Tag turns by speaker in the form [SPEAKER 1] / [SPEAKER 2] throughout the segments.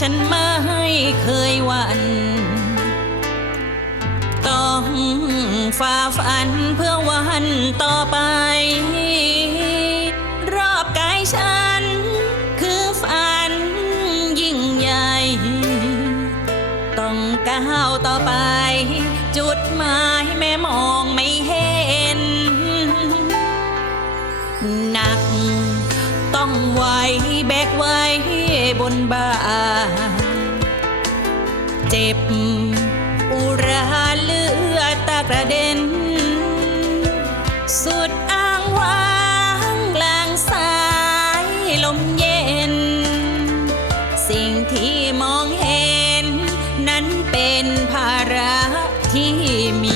[SPEAKER 1] ฉันไม่เคยหวั่นต้องฝ่าฟันเพื่อวันต่อไป รอบกายฉัน คือฝันยิ่งใหญ่ ต้องก้าวต่อไป จุดหมายแม่มองไม่ บนบ่า เจ็บ อุราเลือดตากระเด็น สุดอ้างว้างกลางสายลมเย็น สิ่งที่มองเห็น นั้นเป็นภาระที่มี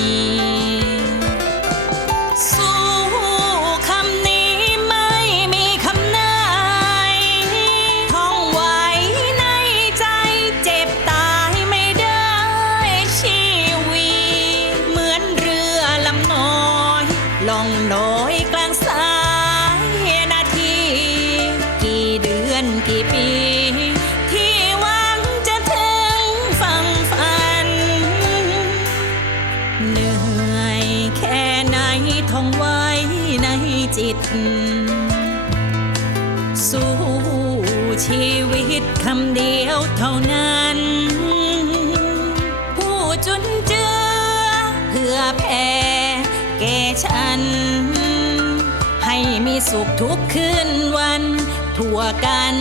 [SPEAKER 1] ล่องลอยกลางสายนาที กี่เดือนกี่ปี ที่หวังจะถึงฝั่งฝัน เหนื่อยแค่ไหนท่องไว้ในจิต สู้ชีวิตคำเดียวเท่านั้น ให้มีสุขทุกคืนวัน ทั่วกัน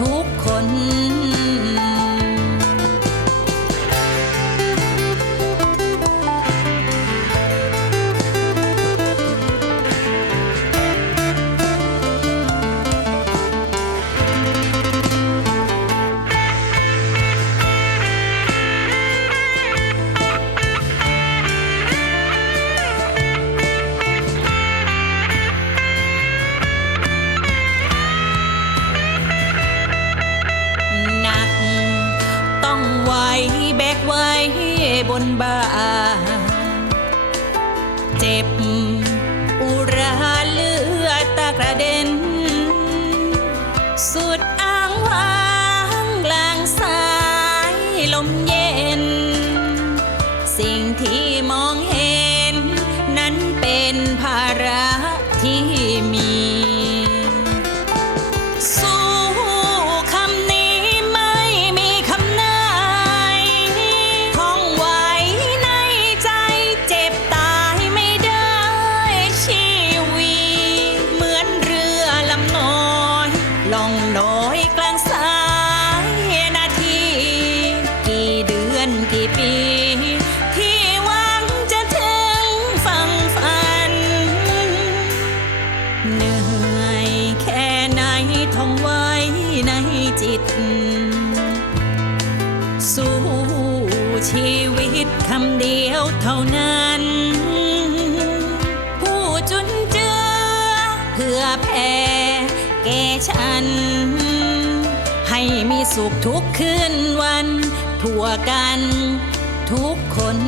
[SPEAKER 1] ทุกคน บนบ่า เจ็บ อุราเลือดตากระเด็น สุดอ้างว้างกลางสายลมเย็น สิ่งที่ อยกลางสายนาที กี่เดือนกี่ปี ที่หวังจะถึงฝั่งฝัน เหนื่อยแค่ไหนท่องไว้ในจิต สู้ชีวิตคำเดียวเท่านั้นผู้จุนเจือเพื่อแผ่ แก่ฉัน ให้มีสุขทุกคืนวัน ทั่วกันทุกคน